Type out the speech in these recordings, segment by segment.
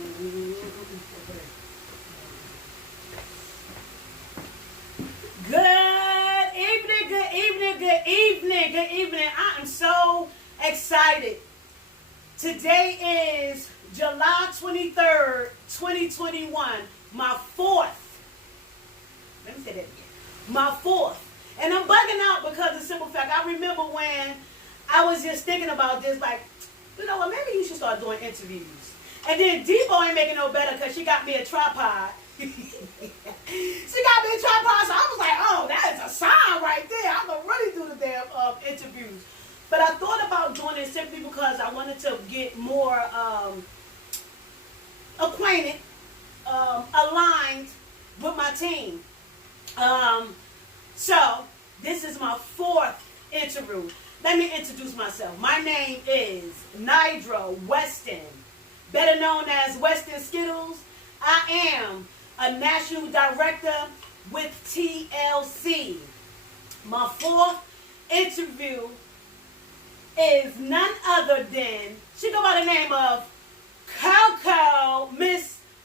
Good evening, good evening, good evening, good evening. I am so excited. Today is July 23rd, 2021. My fourth. Let me say that again. My fourth. And I'm bugging out because of the simple fact, I remember when I was just thinking about this, like, you know what, maybe you should start doing interviews. And then Debo ain't making no better because she got me a tripod. She got me a tripod, so I was like, oh, that is a sign right there. I'm going to really do the damn interviews. But I thought about doing it simply because I wanted to get more acquainted, aligned with my team. So, this is my fourth interview. Let me introduce myself. My name is Nidra Weston, better known as Weston Skittles. I am a national director with TLC. My fourth interview is none other than, she go by the name of Coco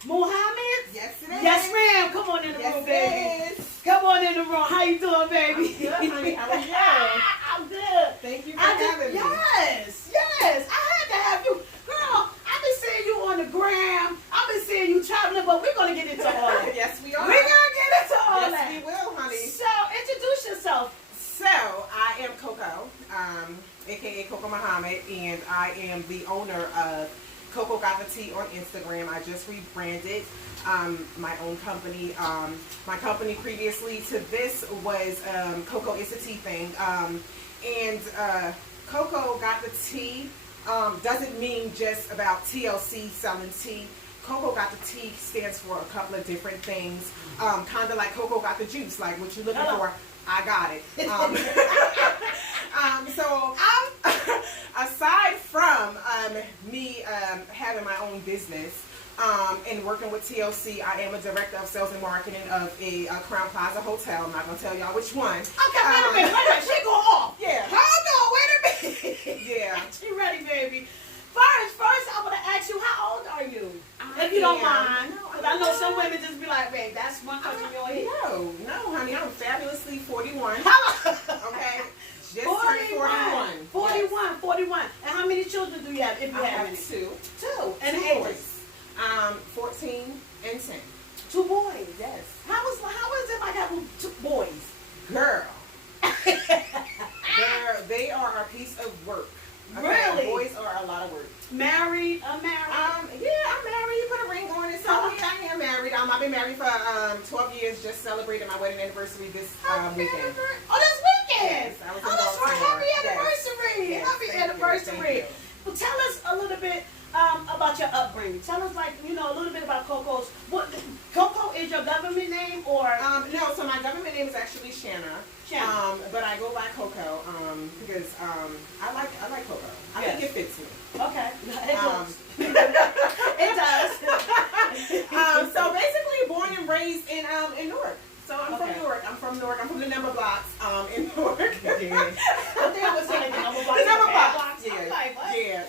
Muhammad. Yes, it is. Yes, ma'am. Come on in the room, baby. Come on in the room. How you doing, baby? I'm good, honey. How are you? I'm good. Thank you for having me. Yes. I had to have you. Girl, I've been seeing you on the gram. I've been seeing you traveling, but we're going to get into all that. Yes, we are. We're going to get into all that. Yes, we will, honey. So, introduce yourself. So, I am Coco, a.k.a. Coco Muhammad, and I am the owner of Coco Got the Tea on Instagram. I just rebranded my own company. My company previously to this was Coco Is a Tea Thing. And Coco Got the Tea doesn't mean just about TLC selling tea. Coco Got the Tea stands for a couple of different things. Kind of like Coco Got the Juice, like what you're looking for. I got it. So aside from me having my own business and working with TLC, I am a director of sales and marketing of a Crown Plaza hotel. I'm not going to tell y'all which one. Okay, wait a minute. She go off. Yeah. Hold on, wait a minute. Yeah. She ready, baby. First, I want to ask you, how old are you? If you don't mind. Because I know some women just be like, babe, that's one country you're in. No, honey, I'm fabulously 41. Okay? Just 41. 41. Yes. 41. And how many children do you have, if you I have have any? two. And two ages? boys. 14 and 10. Two boys. Yes. How is it like having two boys? Girl. They are a piece of work. Okay? Really? Boys are a lot of work. Married? Yeah, I'm married. You put a ring on it. So yeah, I am married. I've been married for 12 years. Just celebrated my wedding anniversary this weekend. Oh, this weekend! Yes, I was That's right. Happy anniversary! Yes, Happy thank anniversary! you. Well, tell us a little bit about your upbringing. Tell us, a little bit about Coco's. Coco is your government name, or? No. So my government name is actually Shanna. But I go by Coco because I like Coco. I think it fits me. Okay. It does. It does. So basically, born and raised in Newark. So I'm from Newark. I'm from the number blocks in Newark. I think I was saying the number blocks. The number blocks. Yeah. I'm like, what? Yeah.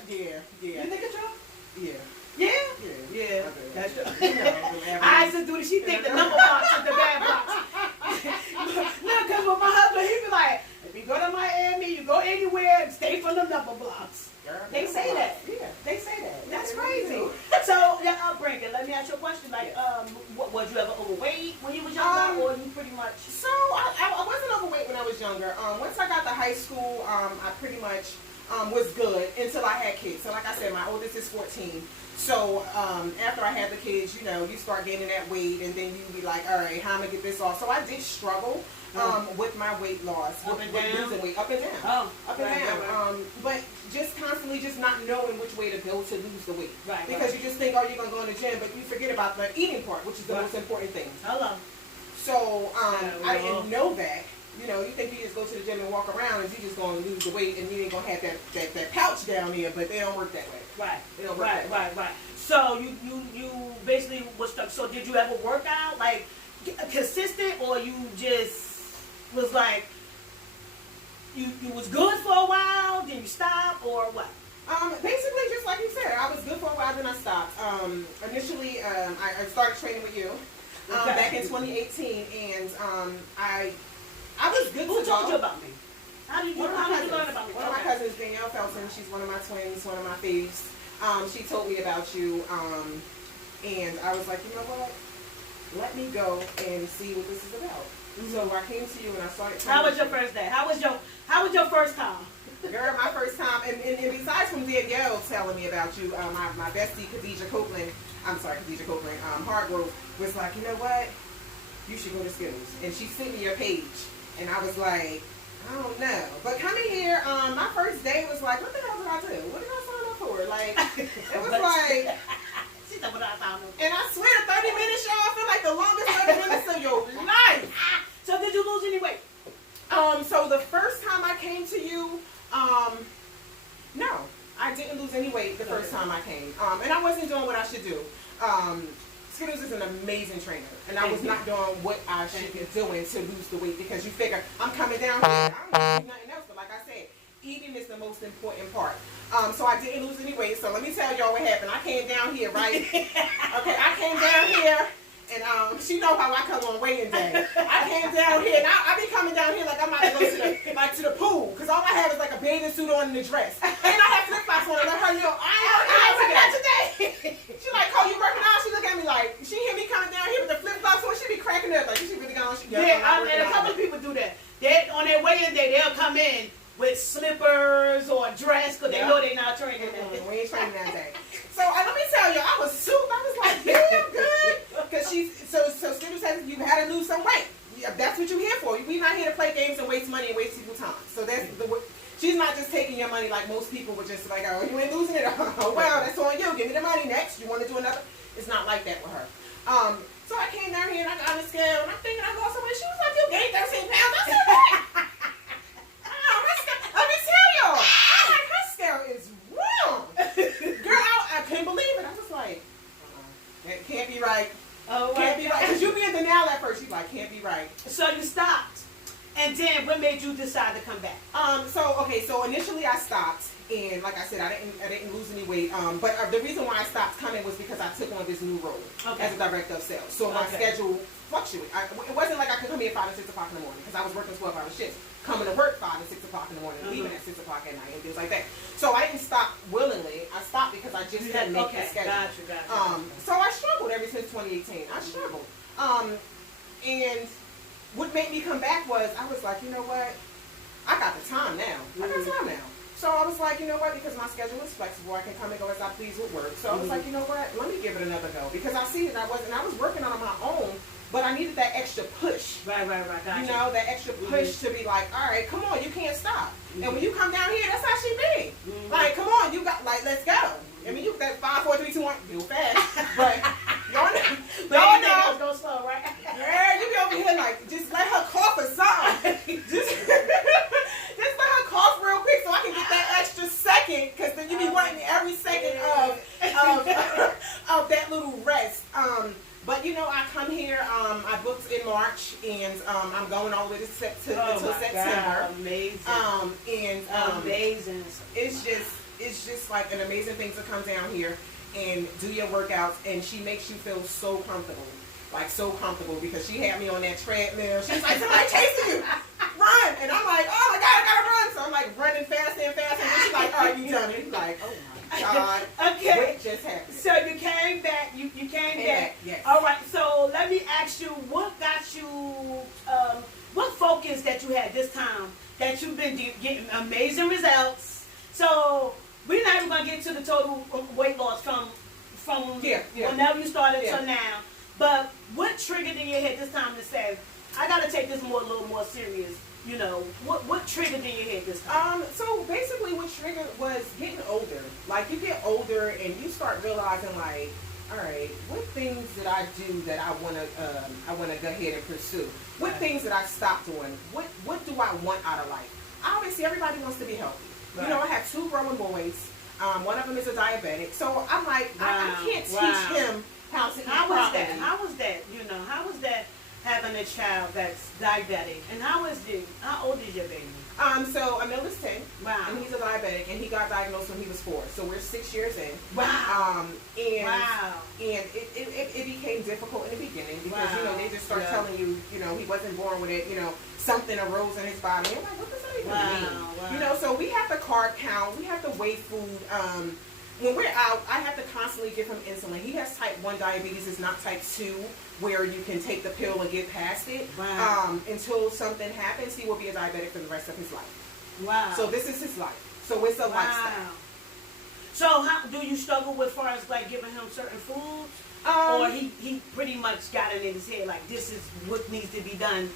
You think it's true? Yeah. Yeah? Yeah. Yeah. Okay. That's true. I I used to do this. She think the number blocks is the bad blocks. No, because with my husband, he be like, if you go to Miami, you go anywhere, stay from the number blocks. They say that. Yeah. They say that. That's They crazy. do. So, your upbringing, let me ask you a question. Like, was you ever overweight when you was younger, or you pretty much? So, I wasn't overweight when I was younger. Once I got to high school, I pretty much was good until I had kids. So, like I said, my oldest is 14. So, after I had the kids, you start gaining that weight, and then you be like, all right, how am I going to get this off? So, I did struggle with my weight loss. Up and with down? losing weight. Up and down. Oh, up and down. But just constantly just not knowing which way to go to lose the weight. Right. Because you just think, oh, you're going to go in the gym, but you forget about the eating part, which is the most important thing. Hello. So, I didn't know that. You think you just go to the gym and walk around and you're just going to lose the weight and you ain't going to have that pouch down there, but they don't work that way. Right. They don't work that way. Right. So you basically was stuck. So did you ever work out like consistent, or you just was like you was good for a while, then you stopped, or what? Basically just like like you said, I was good for a while, then I stopped. Initially, I started training with you back in 2018, and I was good Who to told go. you about me? How did you learn about me? One of my cousins, Danielle Felton, she's one of my twins, one of my faves. She told me about you, and I was like, you know what? Let me go and see what this is about. Mm-hmm. So I came to you and I started. How was your first day? How was your first time? Girl, my first time, and besides from Danielle telling me about you, my bestie Khadijah Copeland, Hardgrove, was like, you know what? You should go to Skittles. And she sent me your page, and I was like, I don't know. But coming here, my first day was like, what the hell did I do? What did I sign up for? Like, it was like. She said, what did I sign up for? And I swear, 30 minutes, y'all, feel like the longest 30 minutes of your life. So did you lose any weight? So the first time I came to you, no, I didn't lose any weight the first time I came. And I wasn't doing what I should do. Skittles is an amazing trainer, and I was not doing what I should be doing to lose the weight, because you figure I'm coming down here, I don't do nothing else, but like I said, eating is the most important part. So I didn't lose any weight. So let me tell y'all what happened. I came down here, right? Okay, I came down here, and she know how I come on weighing day. I came down here, and I be coming down here like I'm about to go to the pool, because all I have is like a bathing suit on and a dress. And I have flip flops on, and let her know I ain't working out today. She like, oh, you working out? She look at me like, she hear me coming down here with the flip flops on. She be cracking up like, she really gone. And a couple of people do that. They on their weighing day, they'll come in with slippers or a dress, because they know they're not training that day. We ain't training that day. So let me tell you, I was soup. I was like, yeah, I'm good. Because so Skittles says you had to lose some weight. Yeah, that's what you're here for. We're not here to play games and waste money and waste people's time. So that's she's not just taking your money like most people would just like, oh, you ain't losing it. Oh, well, that's on you. Give me the money next. You want to do another? It's not like that with her. So I came down here and I got on the scale, and I'm thinking I lost some weight. She was like, you gained 13 pounds. I said, what? Let me tell y'all. I was like, her scale is wrong. Girl, I couldn't believe it. I was like, that can't be right. Oh, can't be right. Because you be in denial at first. She's like, can't be right. So you stopped. And then what made you decide to come back? So initially I stopped, and like I said, I didn't lose any weight. But the reason why I stopped coming was because I took on this new role as a director of sales. So my schedule fluctuated. It wasn't like I could come here 5 and 6 o'clock in the morning, because I was working 12-hour shifts. Coming to work 5 and 6 o'clock in the morning, leaving at 6 o'clock at night, and things like that. So I didn't stop willingly. I stopped because I just couldn't make the schedule. Gotcha. So I struggled ever since 2018. I struggled. And what made me come back was, I was like, you know what? I got the time now. I got time now. So I was like, you know what? Because my schedule is flexible, I can come and go as I please with work. So I was like, you know what? Let me give it another go, because I see that I was working on my own, but I needed that extra push. Right. Gotcha. You know, that extra push to be like, all right, come on, you can't stop. And when you come down here, that's how she be. Like, come on, you got, like, let's go. I mean, you that 5, 4, 3, 2, 1, do fast. But y'all know. Go slow, right? Yeah, you be over here like, just let her cough or something. just let her cough real quick so I can get that extra second, because then you be wanting every second of that little rest. But you know, I come here. I booked in March, and I'm going all the way until September. God, amazing. Amazing. It's just like an amazing thing to come down here and do your workouts, and she makes you feel so comfortable. Like, so comfortable, because she had me on that treadmill. She's like, somebody chasing you. Run. And I'm like, oh my God, I gotta run. So I'm like running faster and faster. And she's like, all right, you done it. He's like, oh my God. Okay. What just happened? So you came back. You came back. Yes. All right. So let me ask you, what got you, what focus that you had this time that you've been getting amazing results? So we're not even going to get to the total weight loss from whenever you started till now. But what triggered in your head this time to say, I got to take this a little more serious? You know, what triggered in your head this time? So basically what triggered was getting older. Like, you get older and you start realizing, like, all right, what things did I do that I want to go ahead and pursue? What things did I stop doing? What do I want out of life? Obviously, everybody wants to be healthy. Right. You know, I have 2 growing boys. One of them is a diabetic. So I'm like, I can't teach him how to eat properly. How was that? You know, how was that? having a child that's diabetic. And how old is your baby? So Emil is 10. Wow. And he's a diabetic, and he got diagnosed when he was 4. So we're 6 years in. Wow. And it became difficult in the beginning because they just start telling you, he wasn't born with it. Something arose in his body. I'm like, what does that even mean? Wow. So we have to carb count. We have to weigh food. When we're out, I have to constantly give him insulin. He has type 1 diabetes. It's not type 2, where you can take the pill and get past it. Wow. Until something happens, he will be a diabetic for the rest of his life. Wow. So this is his life. So it's a lifestyle. So how do you struggle with far as like giving him certain foods? Or he pretty much got it in his head, like this is what needs to be done,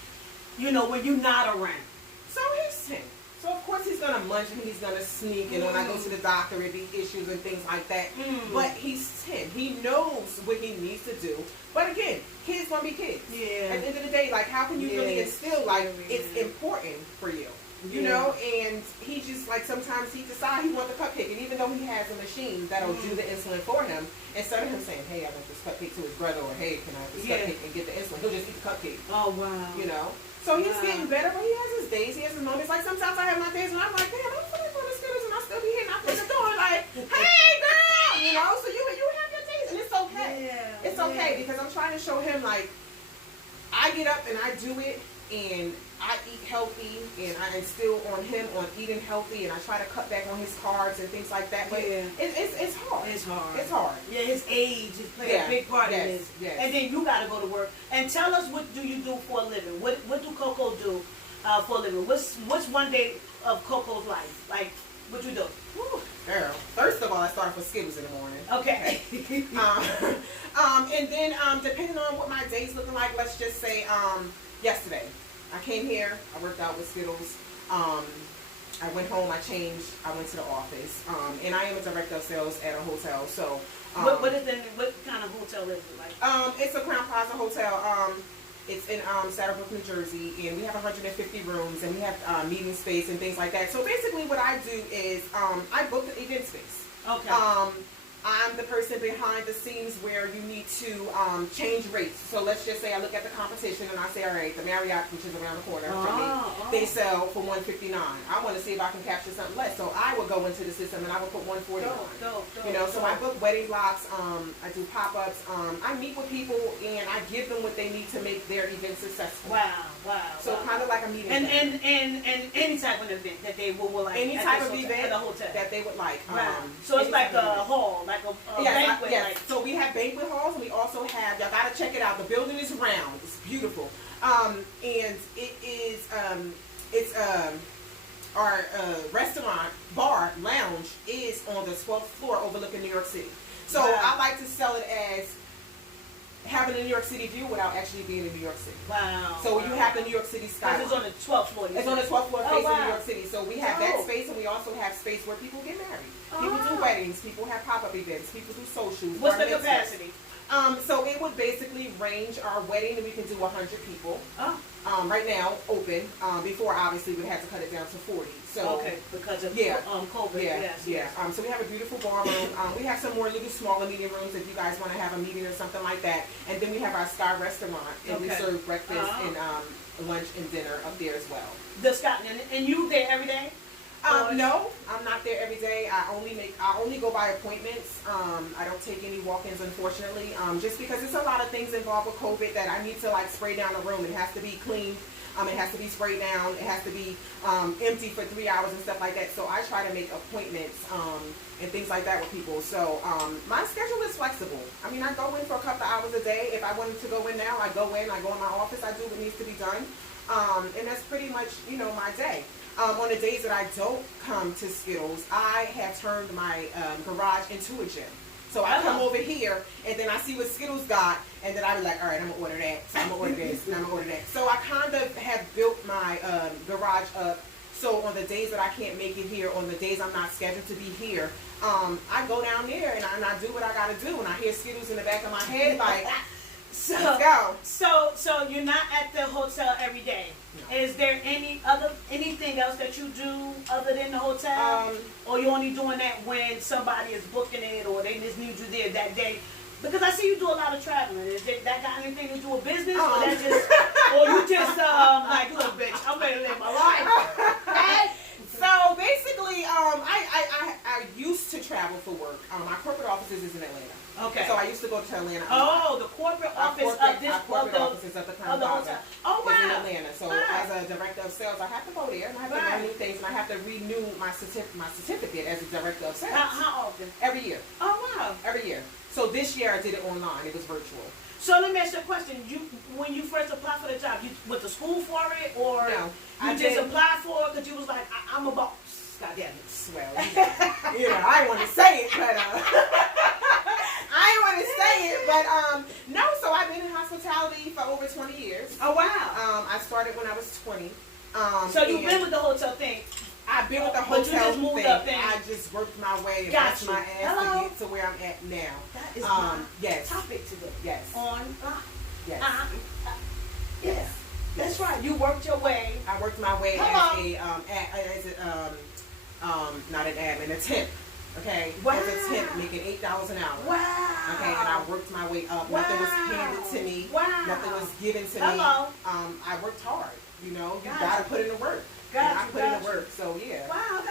when you're not around. So he's 10. So of course he's gonna munch and he's gonna sneak, and when I go to the doctor it be issues and things like that. But he's 10. He knows what he needs to do. But again, kids gonna be kids. Yeah. At the end of the day, like how can you really instill like it's important for you? And he just like sometimes he decides he wants the cupcake, and even though he has a machine that'll do the insulin for him, instead of him saying, "Hey, I want this cupcake" to his brother, or "Hey, can I have this cupcake," and get the insulin, he'll just eat the cupcake. Oh wow. So he's getting better, but he has his days, he has his moments. Like sometimes I have my days and I'm like, damn, I'm feeling for the Skittles, and I'll still be here knocking the door like, hey girl, so you have your days, and it's okay. Yeah, it's okay because I'm trying to show him like I get up and I do it, and I eat healthy, and I instill on him on eating healthy, and I try to cut back on his carbs and things like that. But it's hard. It's hard. It's hard. Yeah, his age is playing a big part in this. Yes. And then you got to go to work. And tell us, what do you do for a living? What do Coco do for a living? What's one day of Coco's life? Like, what you do? Whew, girl. First of all, I started with Skittles in the morning. Okay. And then depending on what my day's looking like, let's just say yesterday. I came here, I worked out with Skittles, I went home, I changed, I went to the office, and I am a director of sales at a hotel, so... what kind of hotel is it like? It's a Crown Plaza hotel, it's in Saddlebrook, New Jersey, and we have 150 rooms, and we have meeting space and things like that. So basically what I do is, I book the event space. Okay. I'm the person behind the scenes where you need to change rates. So let's just say I look at the competition and I say, all right, the Marriott, which is around the corner from me, they sell for $159. I want to see if I can capture something less. So I would go into the system and I would put $149. So I book wedding blocks. I do pop-ups. I meet with people and I give them what they need to make their event successful. Wow. So kind of like a meeting. And any type of event that they will like. Any type of event at the hotel that they would like. Wow. So it's like a hall. Like a banquet. Yes. Like. So we have banquet halls, and we also have, y'all gotta check it out. The building is round. It's beautiful. And it is, our restaurant, bar, lounge is on the 12th floor overlooking New York City. So I like to sell it as having a New York City view without actually being in New York City. Wow. So you have the New York City skyline. It's on the 12th floor. It's on the 12th floor facing New York City. So we have that space, and we also have space where people get married. People do weddings. People have pop-up events. People do socials. What's the capacity? So it would basically range our wedding, and we can do 100 people. Right now, open. Before, obviously, we had to cut it down to 40. So because of COVID. So we have a beautiful ballroom. We have some more little smaller meeting rooms if you guys want to have a meeting or something like that. And then we have our Sky restaurant, and we serve breakfast and lunch and dinner up there as well. The Sky, and you there every day? No, I'm not there every day. I only go by appointments. I don't take any walk-ins, unfortunately, just because it's a lot of things involved with COVID that I need to like spray down the room. It has to be cleaned. It has to be sprayed down. It has to be empty for 3 hours and stuff like that. So I try to make appointments and things like that with people. So my schedule is flexible. I mean, I go in for a couple of hours a day. If I wanted to go in now, I go in my office, I do what needs to be done. And that's pretty much, my day. On the days that I don't come to Skittles, I have turned my garage into a gym. So I come over here, and then I see what Skittles got, and then I be like, all right, I'm going to order that, so I'm going to order this, and I'm going to order that. So I kind of have built my garage up, so on the days that I can't make it here, on the days I'm not scheduled to be here, I go down there, and I do what I got to do, and I hear Skittles in the back of my head, like, let's go. So you're not at the hotel every day. No. Is there anything else that you do other than the hotel? Or you only doing that when somebody is booking it, or they just need you there that day Because I see you do a lot of traveling. That got anything to do with business, or that just, or you just like, look, bitch, I'm ready to live my life. Hey, so basically, I used to travel for work. My corporate offices is in Atlanta. Okay. So I used to go to Atlanta. Oh, the corporate office offices of the Crown Plaza Oh, wow. is in Atlanta. So as a director of sales, I have to go there and I have to learn new things and I have to renew my certificate as a director of sales. How often? Every year. Oh, wow. Every year. So this year I did it online. It was virtual. So let me ask you a question. When you first applied for the job, you went to school for it, or no, you just applied for it because you was like, I'm a boss. God damn it. Well, you know, I didn't want to say it, but no. So I've been in hospitality for over 20 years. Oh wow. I started when I was 20. So you've been with the hotel thing. I've been with the But you hotel just moved thing. up there. I just worked my way and Got bust you. my ass to get to where I'm at now. That is my yes. topic today. Yes. Yes. Yes. That's right. You worked your way. I worked my way not an admin, a temp. Okay. Wow. As a temp, making $8 an hour. Wow. Okay, and I worked my way up. Wow. Nothing was handed to me. Wow. Nothing was given to me. I worked hard. You know, you gotta put in the work. I put in the work. So yeah. Wow.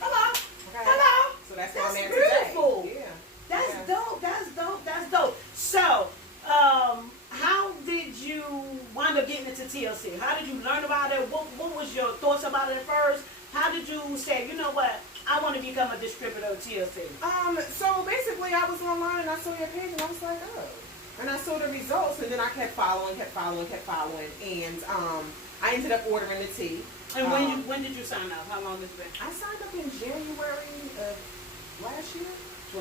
Hello. Okay. Hello. So that's where I'm at beautiful. today. Yeah. That's dope. That's dope. That's dope. So, how did you wind up getting into TLC? How did you learn about it? What was your thoughts about it at first? How did you say, you know what, I want to become a distributor of TLC? So basically I was online and I saw your page and I was like, oh. And I saw the results and then I kept following. And I ended up ordering the tea. And when did you sign up? How long has it been? I signed up in January of last year.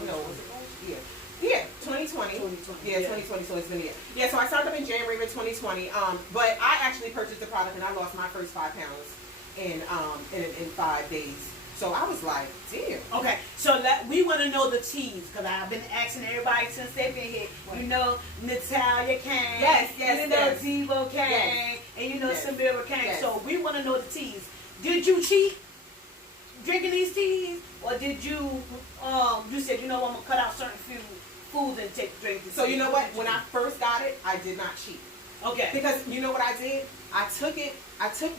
No, was it last year? Yeah, 2020. 2020. Yeah, 2020, so it's been a year. Yeah, so I signed up in January of 2020. But I actually purchased the product and I lost my first 5 pounds in 5 days. So I was like, damn. Okay, so we want to know the teas, because I've been asking everybody since they've been here. What? You know, Natalia came. Yes. You know, Devo came. Yes. And you know, Samira came. Yes. So we want to know the teas. Did you cheat drinking these teas? Or did you, you said, you know, I'm going to cut out certain foods and drink this. So you know what? When I first got it, I did not cheat. Okay. Because you know what I did? I took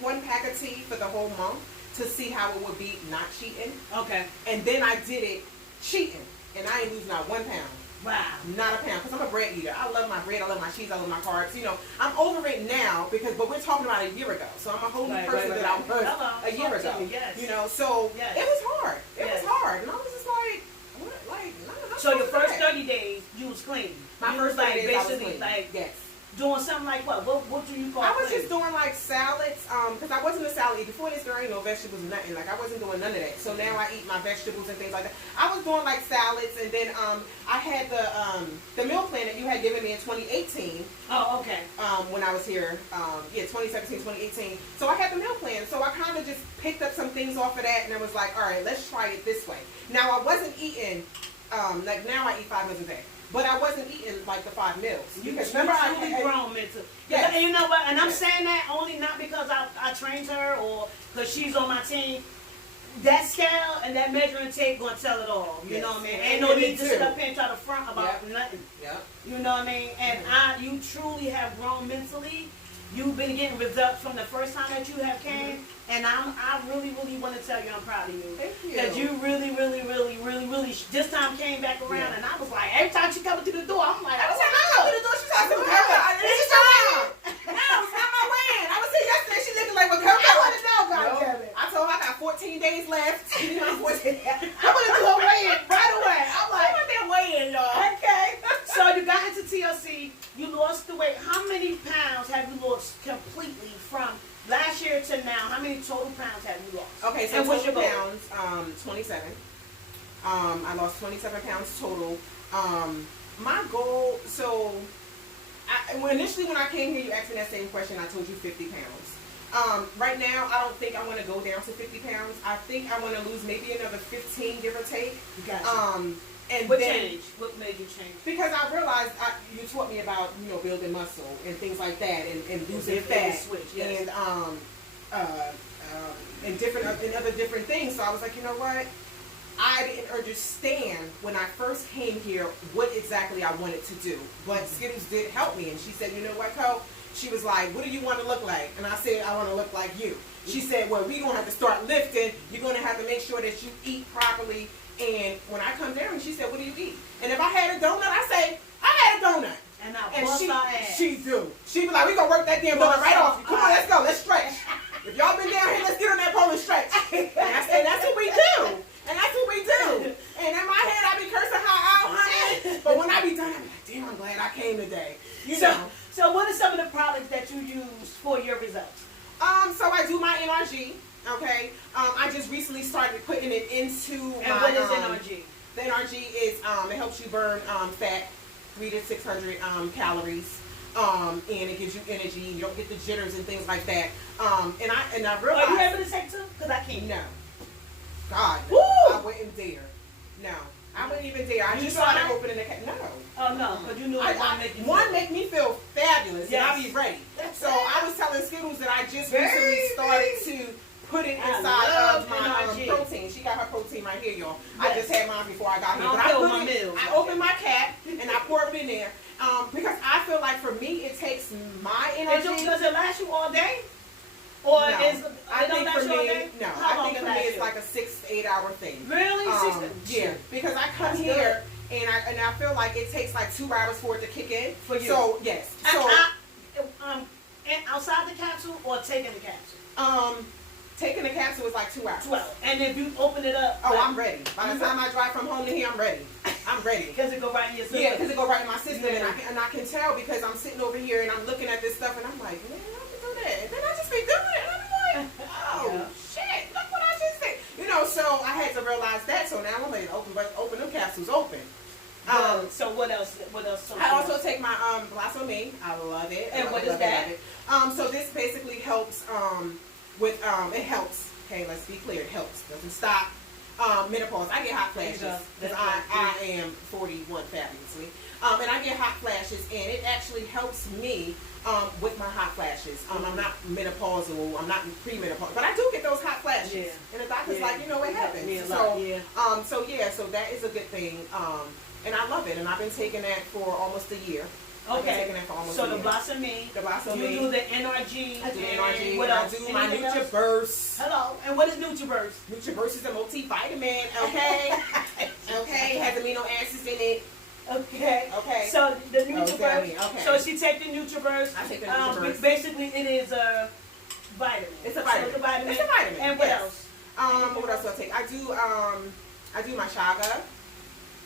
1 pack of tea for the whole month to see how it would be not cheating. Okay. And then I did it cheating. And I ain't lose not 1 pound. Wow. Not a pound. Because I'm a bread eater. I love my bread. I love my cheese. I love my carbs. You know, I'm over it now but we're talking about a year ago. So I'm a whole new person that I was a year ago. Yes. You know, so yes. It was hard. It was hard. And I was just like, what? Like, no. So your first 30 days, you was clean. My first 30 days, I was clean. Yes. Doing something like what? What do you call I was clean? just doing like salads, because I wasn't a salad eater. Before this, there ain't no vegetables or nothing. Like, I wasn't doing none of that. So now I eat my vegetables and things like that. I was doing like salads, and then I had the meal plan that you had given me in 2018. Oh, okay. When I was here, 2017, 2018. So I had the meal plan. So I kind of just picked up some things off of that, and I was like, all right, let's try it this way. Now I wasn't eating, like now I eat 5 meals a day. But I wasn't eating like the 5 meals. Because remember, I had grown mental. Yes. And you know what? And I'm saying that only not because I trained her or because she's on my team. That scale and that measuring tape gonna tell it all. You know what I mean? Ain't no need to sit up here and try to front about nothing. Yep. You know what I mean? And you truly have grown mentally. You've been getting results from the first time that you have came, and I really want to tell you I'm proud of you. Thank you. Because you really, this time came back around, and I was like, every time she coming through the door, I'm like, every time I come through the door, she's like, Coco, it's time. No, it's not my win. I was here yesterday, she looking like, well, Coco. I want to know, goddammit. I told her I got 14 days left. I'm going to do a weigh-in right away. I'm like, what that weigh-in, y'all? Okay. So you got into TLC, you lost the weight. How many pounds have you lost completely from last year to now? How many total pounds have you lost? Okay, so and total pounds, 27. I lost 27 pounds total. My goal, so initially when I came here, you asked me that same question. I told you 50 pounds. Right now, I don't think I want to go down to 50 pounds. I think I want to lose maybe another 15, give or take. Gotcha. And what then, changed? What made you change? Because I realized you taught me about building muscle and things like that, and losing fat, yes. And other different things. So I was like, you know what? I didn't understand when I first came here what exactly I wanted to do. But Skittles did help me, and she said, you know what, Co? She was like, what do you want to look like? And I said, I want to look like you. She said, well, we're going to have to start lifting. You're going to have to make sure that you eat properly. And when I come down, she said, what do you eat? And if I had a donut, I say, I had a donut. And she do. She be like, we going to work that damn donut right off you. Come on, let's go. Let's stretch. If y'all been down here, let's get on that pole and stretch. And that's what we do. And that's what we do. And in my head, I be cursing her out, honey. But when I be done, I be like, damn, I'm glad I came today. You know. So what are some of the products that you use for your results? So I do my NRG. Okay. I just recently started putting it into and what is NRG? The NRG is it helps you burn fat, 300 to 600 calories. And it gives you energy. You don't get the jitters and things like that. And I realized. Are you able to take two? Because I can't. No. God, Woo! I wouldn't dare. No, I wouldn't even dare. I just started opening the cat. No. Oh no, because you knew one make me feel fabulous, yes. and I be ready. So I was telling Skittles that I just recently started to put it inside of my protein. She got her protein right here, y'all. Yes. I just had mine before I got here. But I opened my cap and I poured it in there because I feel like for me it takes my energy. Does it last you all day? Or no, is I think for me, no. I think for me it's like a 6 to 8 hour thing. Really? Yeah, because I come here and I feel like it takes like 2 hours for it to kick in. For you? So yes. So and outside the capsule or taking the capsule? Taking the capsule is like 2 hours. 2 hours. And if you open it up, I'm ready. By the time I drive from home to here, I'm ready. I'm ready. Because it go right in your system. Yeah, because it go right in my system, and I can tell because I'm sitting over here and I'm looking at this stuff and I'm like, man, I can do that. And then I just be doing it, and I'm like, oh shit, look what I just did. You know, so I had to realize that. So now I'm ready to open them capsules open. So what else? I also take my Blossom Me. I love it. And what is that? So this basically helps with it helps. Okay, let's be clear. It helps. Doesn't stop menopause. I get hot flashes because I am 41 fabulously, and I get hot flashes, and it actually helps me with my hot flashes. I'm not menopausal. I'm not premenopausal, but I do get those hot flashes. Yeah. And the doctor's like, you know, it happens. Yeah, so that is a good thing. And I love it, and I've been taking that for almost a year. Okay. So the Blossom Me. You do the NRG. I do NRG. What else? I do my NutriBurst. Hello. And what is NutriBurst? NutriBurst is a multivitamin. Okay. Okay. Has amino acids in it. Okay. Okay. So the NutriBurst. Okay. So she take the NutriBurst. I take the NutriBurst. Basically, it is a vitamin. It's a vitamin. So it's a vitamin. It's a vitamin. And what else? What else do I take? I do my Chaga.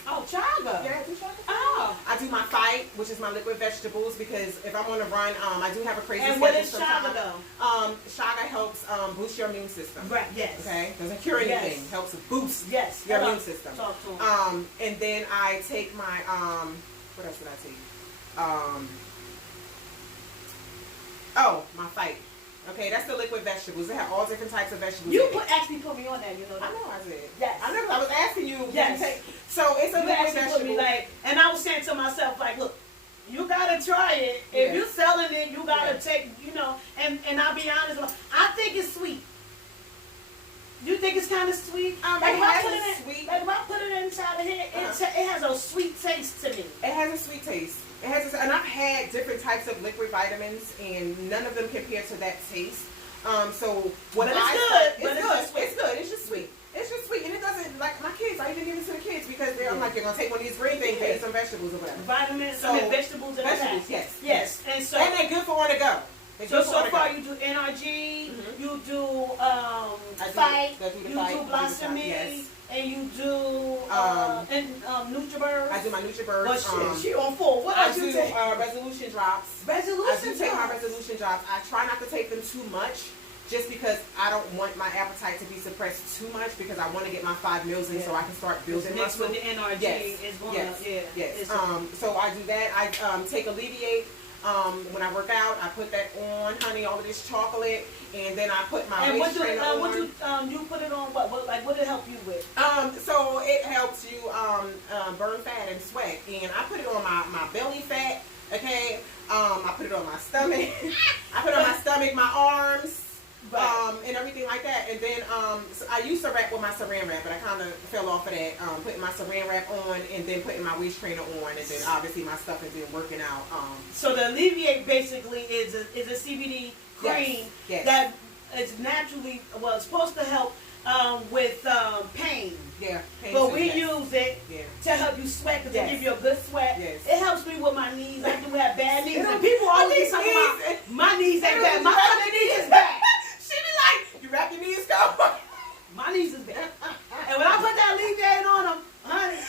Oh, Chaga. Yeah, I do Chaga. Oh. I do my Fight, which is my liquid vegetables, because if I'm on a run, I do have a crazy schedule. And what is Chaga though? Chaga helps boost your immune system. Right. Yes. Okay. Doesn't cure anything. Yes. Helps boost your immune system. Talk to him. And then I take my what else did I take? My Fight. Okay, that's the liquid vegetables. They have all different types of vegetables. You actually put me on that, you know that. I know I did. Yes. I was asking you. Yes. So it's a you liquid vegetable. Put me and I was saying to myself, like, look, you gotta try it. Yes. If you're selling it, you gotta take, you know, and I'll be honest, I think it's sweet. You think it's kind of sweet? Like if I put it inside of here, it has a sweet taste to me. It has a sweet taste. And I've had different types of liquid vitamins, and none of them compare to that taste. It's good. It's just sweet. It's just sweet, and it doesn't like my kids. I even give it to the kids because I'm like, you're gonna take one of these green things, and eat some vegetables or whatever. Vitamins, vegetables, yes. And they're good for on the go. So far you do NRG, you do Fight, you do Blossom Me, and you do NutriBurst. I do my NutriBurst. Well, she on 4. What else you take? Resolution drops. I do take my resolution drops. I try not to take them too much, just because I don't want my appetite to be suppressed too much, because I want to get my 5 meals in so I can start building muscle. Mixed with the NRG is going Yes. So I do that. I take Alleviate. When I work out, I put that on, honey, all of this chocolate, and then I put my waist trainer on. You put it on what? What did it help you with? So it helps you burn fat and sweat, and I put it on my belly fat. Okay, I put it on my stomach. I put it on my stomach, my arms. And everything like that, and then so I used to rap with my saran wrap, but I kind of fell off of that. Putting my saran wrap on and then putting my waist trainer on, and then obviously my stuff has been working out. So the Alleviate basically is a CBD cream that is naturally it's supposed to help with pain. Yeah, pain. But we use it to help you sweat because it gives you a good sweat. Yes. It helps me with my knees. I do have bad knees, and people always talk about my knees ain't bad. My fucking knees is bad. She be like, you wrap your knees, go. My knees is bad. And when I put that Alleviate on them, honey, do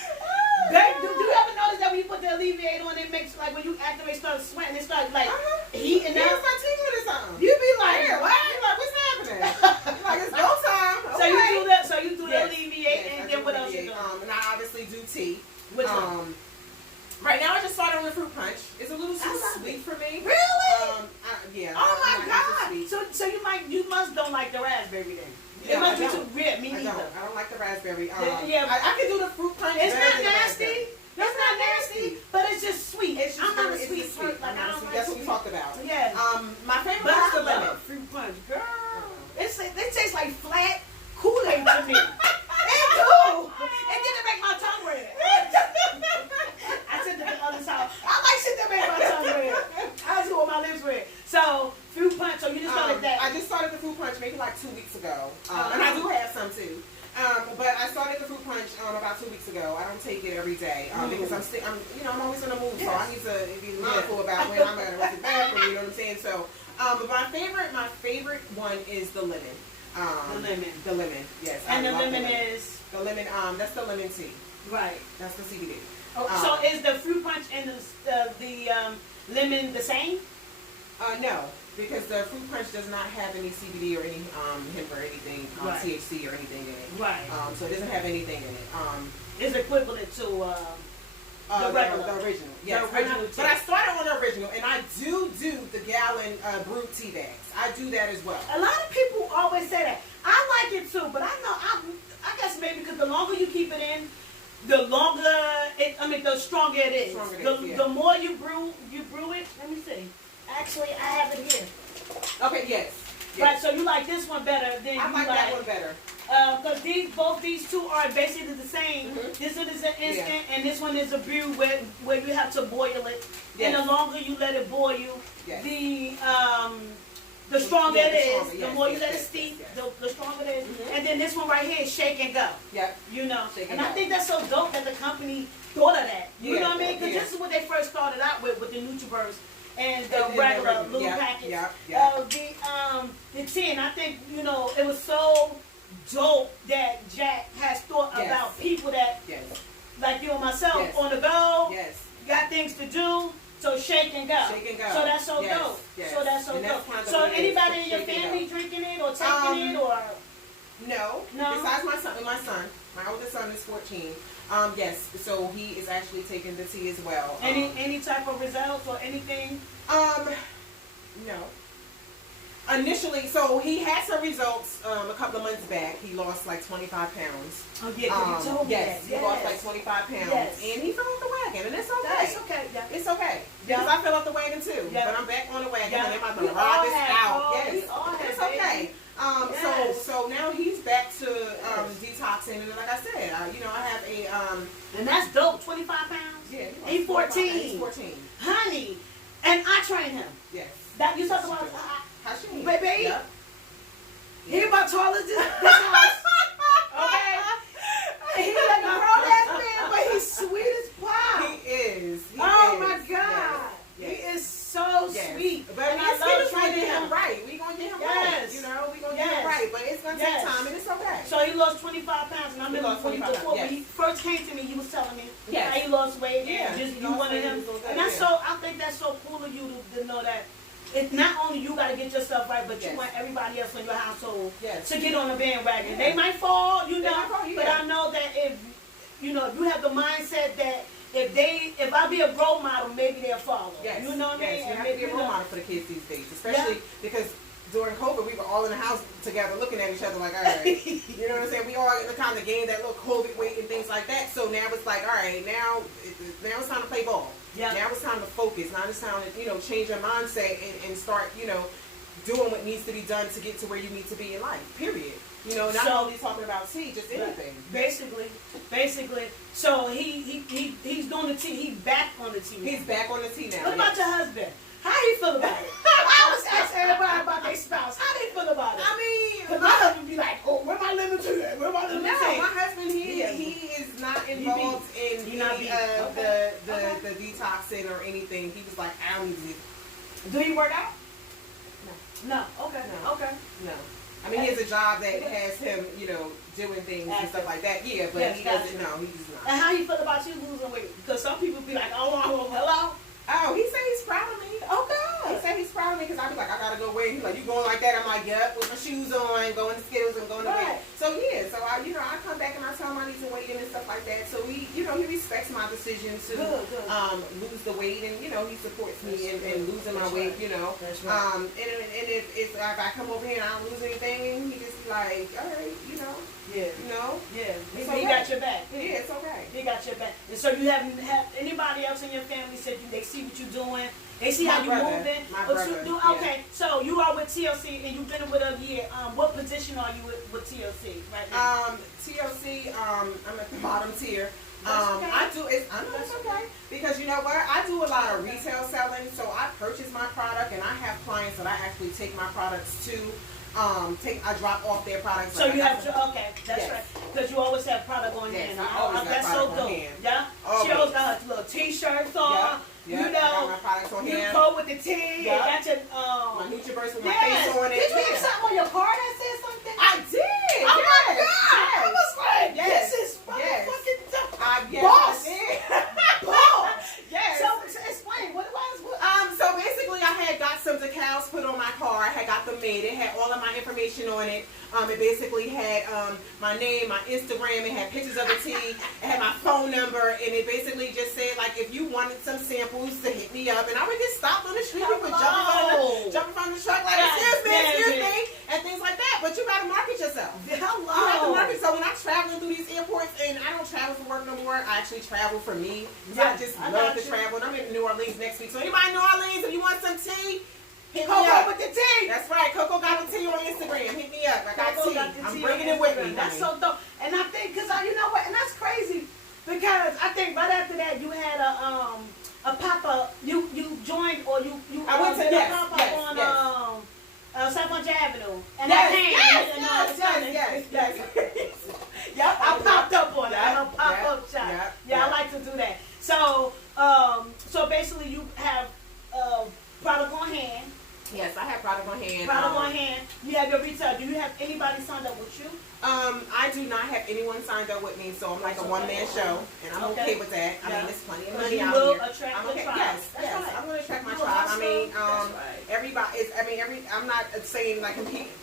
you ever notice that when you put the Alleviate on, it makes like when you activate, start sweating, it starts like heating up. It's like tingling or something. You be like, what? You're like, what's happening? You're like, it's go time. Okay. So you do that. So you do the Alleviate, and then what else you do? And I obviously do tea. Which one? Right now, I just started on the fruit punch. It's a little too sweet for me. Really? Yeah. Oh my God! So you must don't like the raspberry then. It must be too red. Me neither. I don't like the raspberry. Yeah, I can do the fruit punch. It's not nasty. That's not nasty, but it's just sweet. I'm not a sweet fruit. Like I don't like That's what we talked about. Yeah. My favorite but is the I lemon. love fruit punch, girl. They taste like flat Kool-Aid to me. They do. And then they make my tongue red. I said to the other side, I like shit that make my tongue red. I do with my lips red. So fruit punch. So you just started that. I just started the fruit punch maybe like 2 weeks ago, and I do have some too. But I started the fruit punch about 2 weeks ago. I don't take it every day because I'm always in a mood, so I need to be mindful about when I'm going to run the bathroom. You know what I'm saying? So, but my favorite one is the lemon. The lemon. Yes. And the lemon is the lemon. That's the lemon tea. Right. That's the CBD. Oh, so is the fruit punch and the lemon the same? No, because the fruit punch does not have any CBD or any hemp or anything, THC or anything in it. Right. So it doesn't have anything in it. It's equivalent to the regular. The original. Yes. The original but I started on the original, and I do the gallon brewed tea bags. I do that as well. A lot of people always say that. I like it too, but I know I guess maybe because the longer you keep it in, the stronger it is. The more you brew it. Let me see. Actually, I have it here. Okay. Yes. Right. So you like this one better than I like that one better. Because both these two are basically the same. Mm-hmm. This one is an instant, and this one is a brew where you have to boil it. Yes. And the longer you let it boil, the stronger it is. The more you let it steep, the stronger it is. Mm-hmm. And then this one right here is shake and go. Yep. You know. And I think that's so dope that the company thought of that. You know what I mean? Because this is what they first started out with the Nutriverse. And the regular little packets. The tea, and I think, it was so dope that Jack has thought about people that, like you and myself, on the go, got things to do, so shake and go. Shake and go. So that's so dope. Yes. So that's so dope. So anybody in your family drinking it or taking it or? No. Besides my oldest son is 14. Yes, so he is actually taking the tea as well. Any type of results or anything? No. Initially, so he had some results a couple of months back. He lost like 25 pounds. Oh yeah, you told me that. He lost like 25 pounds, and he fell off the wagon, and it's okay. That's okay. Yeah. It's okay because I fell off the wagon too, but I'm back on the wagon, and I'm going to ride this out. It's okay. So now he's back to detoxing, and like I said, I have a and that's dope. 25 pounds. Yeah, he's 14. He's 14, honey, and I train him. Yes. That you talk about, baby. Yep. He about tall as this house. Okay. And he's like a grown ass man, but he's sweet as pie. He is. My God. Yes. He is so sweet. But I love trying to get him right. We're going to get him right. We're going to get him right. But it's going to take time, and it's okay. So he lost 25 pounds, and I remember before when he first came to me, he was telling me how he lost weight. Yeah. You wanted him. And I think that's so cool of you to know that it's not only you got to get yourself right, but you want everybody else in your household to get on the bandwagon. Yeah. They might fall, but I know that if you have the mindset that if I be a role model, maybe they'll follow. Yes. You know what I mean? You have to be a role model for the kids these days, especially because during COVID, we were all in the house together looking at each other like, all right, you know what I'm saying? We all kind of gained that little COVID weight and things like that. So now it's like, all right, now it's time to play ball. Yeah. Now it's time to focus. Now it's time to, change your mindset and start, doing what needs to be done to get to where you need to be in life, period. You know, not So- only talking about tea, just anything. Basically. So he's doing the tea. He's back on the tea. He's back on the tea now. What about your husband? How he feel about it? I was asking everybody about their spouse. How they feel about it? I mean, Because my husband be like, oh, where my lemon tea at? Where my lemon no, tea? my husband, he is not involved in he not any be- of okay. the detoxing or anything. He was like, I don't need to. Do he work out? No. No. Okay. No. Okay. No. I mean, he has a job that has him, doing things and stuff like that. Yeah, but Yes, he gotcha. doesn't. No, he does not. And how you feel about you losing weight? Because some people be like, oh, hello. Oh, he said he's proud of me. Oh, He good. said he's proud of me because I be like, I gotta go away. He's like, you going like that? I'm like, yep, with my shoes on, going to Skittles and going to Right. weight. So yeah, so I come back and I tell him I need to weigh in and stuff like that. So he respects my decision to Good. lose the weight, and he supports me That's in losing my That's weight. right. That's right. And if I come over here and I don't lose anything, he just be like, all right, Yeah. Yeah. It's He okay. got your back. yeah, it's okay. He got your back. And so you haven't had anybody else in your family said they see what you're doing. They see My how you brother. moving. My What you brother, do? yeah. Okay. So you are with TLC and you've been with a year. What position are you with TLC right now? TLC, I'm at the bottom tier. That's okay. I know it's okay. Because you know what? I do a lot of retail selling, so I purchase my product and I have clients that I actually take my products to. I drop off their products. So like you I have got to, okay, that's Yes. right. Because you always have product on Yes, hand. I always got That's product so on dope. hand. Yeah? Always. She always got her little t-shirts on. Yeah. You I got my know, products on you hand. go with the tea. Yeah. You got your, My NutriBurst with my yes. face on it. Did you have Yeah. something on your car that said something? I did. Oh yes. my God! Yes. I was like, Yes. this is Yes. motherfucking Yes, boss. I did. Boss. Yes. So explain what it was. So basically, I had got some decals put on my car. I had got them made. It had all of my information on it. It basically had my name, my Instagram. It had pictures of the tea. It had my phone number, and it basically just said like, if you wanted some samples, to hit me up. And I would get stopped on the street, people jumping from the truck like, excuse me, and things like that. But you gotta market yourself. You have to market. So when I'm traveling through these airports, and I don't travel for work no more, I actually travel for me. Yeah, I just I love got to you. travel. And I'm in New Orleans next week. So anybody in New Orleans, if you want some tea, hit me Coco up. with the tea. That's right. Coco got the tea on Instagram. Hit me up. I got Coco tea. got the I'm tea bringing on it with Instagram. me. That's honey. so dope. And I think, cause you know what, and that's crazy, because I think right after that you had a pop up. You joined or you I went to did yes, a pop up yes, on yes. South Punch Avenue, and Yes, I came. yes, You know, yes. Yep, I popped up on it. Yep, I'm a pop up yep, shop. yep, Yeah, I yep. like to do that. So, so basically, you have product on hand. Yes, I have product on hand. Product on hand. You have your retail. Do you have anybody signed up with you? I do not have anyone signed up with me, so I'm like a one-man show, and I'm okay with that. I Yeah. mean, there's plenty of But money you out will here. attract I'm the okay. tribe. Yes, That's yes, right. I'm gonna attract my You tribe. I hustle. mean, That's right. everybody is. I mean, I'm not saying like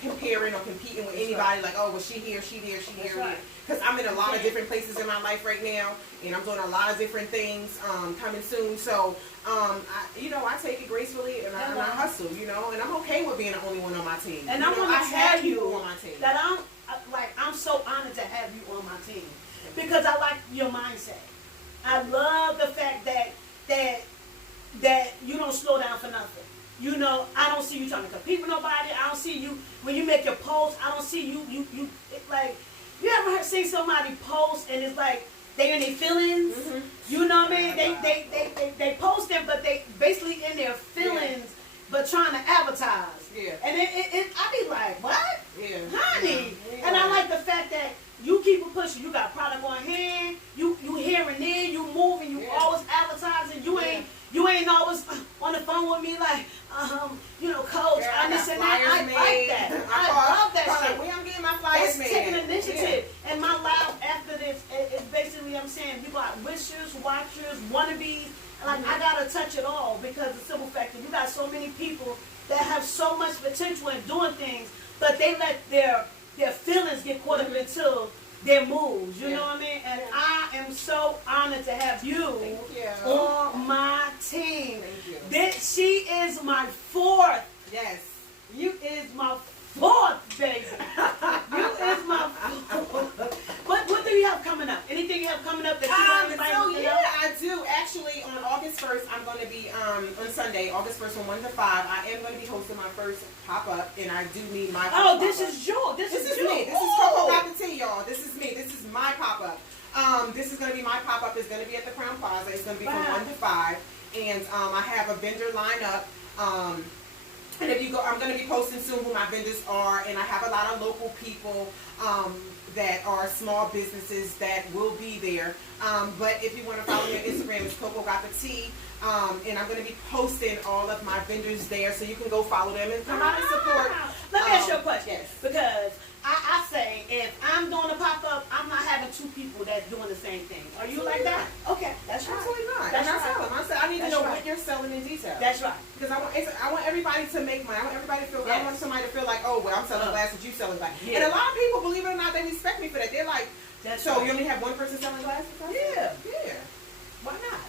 comparing or competing with That's anybody. Like, oh, well, she here, she there, she That's here. right. Because I'm in a lot of different places in my life right now, and I'm doing a lot of different things coming soon. So, I take it gracefully, and I hustle. And I'm okay with being the only one on my team. And I want to have tell you people on my team. that I'm so honored to have you on my team because I like your mindset. I love the fact that you don't slow down for nothing. I don't see you trying to compete with nobody. I don't see you when you make your post. I don't see you. It's like you ever seen somebody post and it's like they in their feelings. Mm-hmm. You know what I mean? They post them, but they basically in their feelings, but trying to advertise. Yeah. And I be like, what? Yeah. Honey. Yeah. And I like the fact that you keep it pushing. You got product on hand. You here and there. You moving. You always advertising. You ain't always on the phone with me like, coach, Yeah, I this and that. I like that. I love that shit. Where I'm getting my flyers It's made. taking initiative. And my live after this is basically, I'm saying, you got wishers, watchers, wannabes. Like, I got to touch it all because the simple fact that you got so many people that have so much potential in doing things, but they let their feelings get caught up into their moves. You know what I mean? And I am so honored to have you on my team. Thank you. She is my fourth. Yes. You is my fourth, baby. You is my fourth. What do you have coming up? Anything you have coming up that you want to invite me to know? I do. Actually, on August August 1st, I'm going to be, on Sunday, August 1st from 1 to 5, I am going to be hosting my first pop-up, and I do need my Oh, this pop-up. is you. This is you. me. This is Coco Got the Tea, y'all. This is me. This is my pop-up. This is going to be my pop-up. It's going to be at the Crown Plaza. It's going to be from 1 to 5, and I have a vendor lineup. And if you go, I'm going to be posting soon who my vendors are, and I have a lot of local people that are small businesses that will be there. But if you want to follow me on Instagram, it's Coco Got the Tea. And I'm going to be posting all of my vendors there, so you can go follow them and come out and support. Let me ask you a question. Yes. Because I say, if I'm doing a pop-up, I'm not having two people that's doing the same thing. Are you like that? Okay, that's right. Absolutely not. That's and right. I tell them, I said, I need That's to know right. what you're selling in detail. That's right. Because I want everybody to make money. I want everybody to feel good. I Yes. want somebody to feel like, oh, well, I'm selling glasses, you selling glasses. Yeah. And a lot of people, believe it or not, they respect me for that. They're like, That's so right. you only have one person selling glasses? Yeah. Yeah. Why not?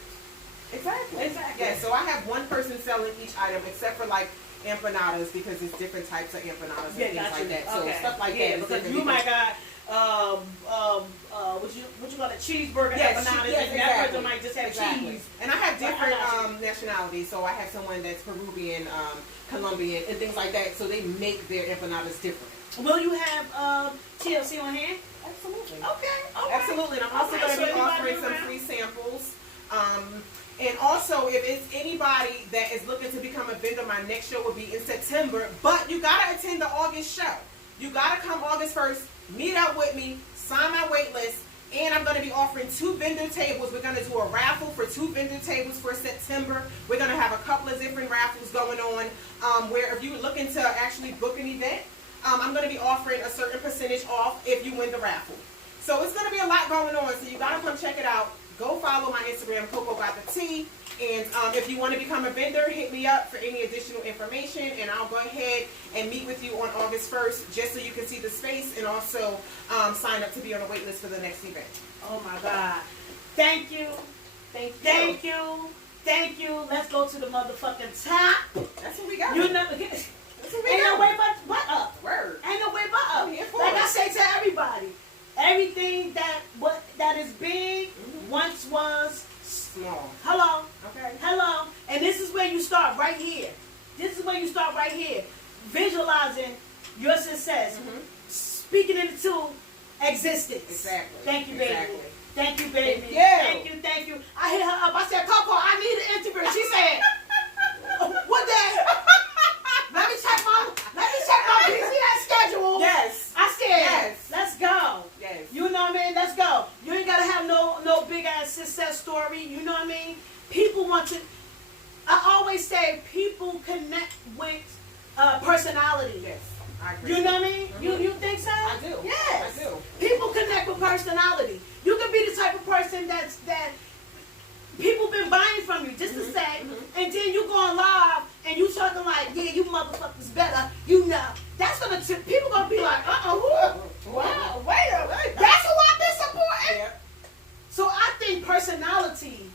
Exactly. Exactly. Yeah, so I have one person selling each item, except for like empanadas, because there's different types of empanadas and things like that. So stuff like that. is Because different you might got what you call a cheeseburger empanadas, and that person might just have cheese. And I have different nationalities, so I have someone that's Peruvian, Colombian, and things like that. So they make their empanadas different. Will you have TLC on hand? Absolutely. Okay. Absolutely. And I'm also going to be offering some free samples. And also, if it's anybody that is looking to become a vendor, my next show will be in September. But you got to attend the August show. You got to come August 1st, meet up with me, sign my wait list, and I'm going to be offering 2 vendor tables. We're going to do a raffle for 2 vendor tables for September. We're going to have a couple of different raffles going on where if you're looking to actually book an event, I'm going to be offering a certain percentage off if you win the raffle. So it's going to be a lot going on, so you got to come check it out. Go follow my Instagram, Coco Got the Tea. And if you want to become a vendor, hit me up for any additional information. And I'll go ahead and meet with you on August 1st just so you can see the space and also sign up to be on a wait list for the next event. Oh, my God. Thank you. Thank you. Thank you. Thank you. Let's go to the motherfucking top. That's what we got. You never get. That's what we Ain't got. no way but up. Word. Ain't no way but up. I'm here for Like it. I say to everybody, everything that is big once was Small. hello. Okay. Hello. And this is where you start right here. This is where you start right here. Visualizing your success. Speaking it into existence. Exactly. Thank you, baby. Exactly. Thank you, baby. Thank you. Thank you. Thank you. I hit her up. I said, Coco, I need an interview. She said, what day? Let me check my PCS schedule. Yes. I said, Yes. let's go. Yes. You know what I mean? Let's go. You ain't gotta have no big ass success story. You know what I mean? People want to. I always say people connect with personality. Yes. I agree. You know what I mean? You think so? I do. Yes. I do. People connect with personality. You can be the type of person that people been buying from you just to say, and then you going live and you talking like, yeah, you motherfuckers better, you know. That's gonna people gonna be like, wow, wait a minute, that's who I've been supporting. Yeah. So I think personality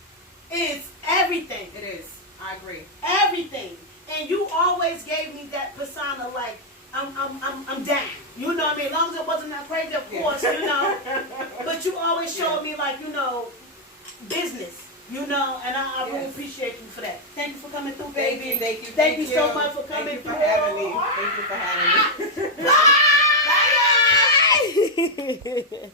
is everything. It is. I agree. Everything. And you always gave me that persona like I'm down. You know what I mean? As long as it wasn't that crazy, of course, you know. But you always showed me like, you know, business. You know, and I really appreciate you for that. Thank you for coming through, baby. Thank you so much for coming through. Thank you for having me. Bye. Bye.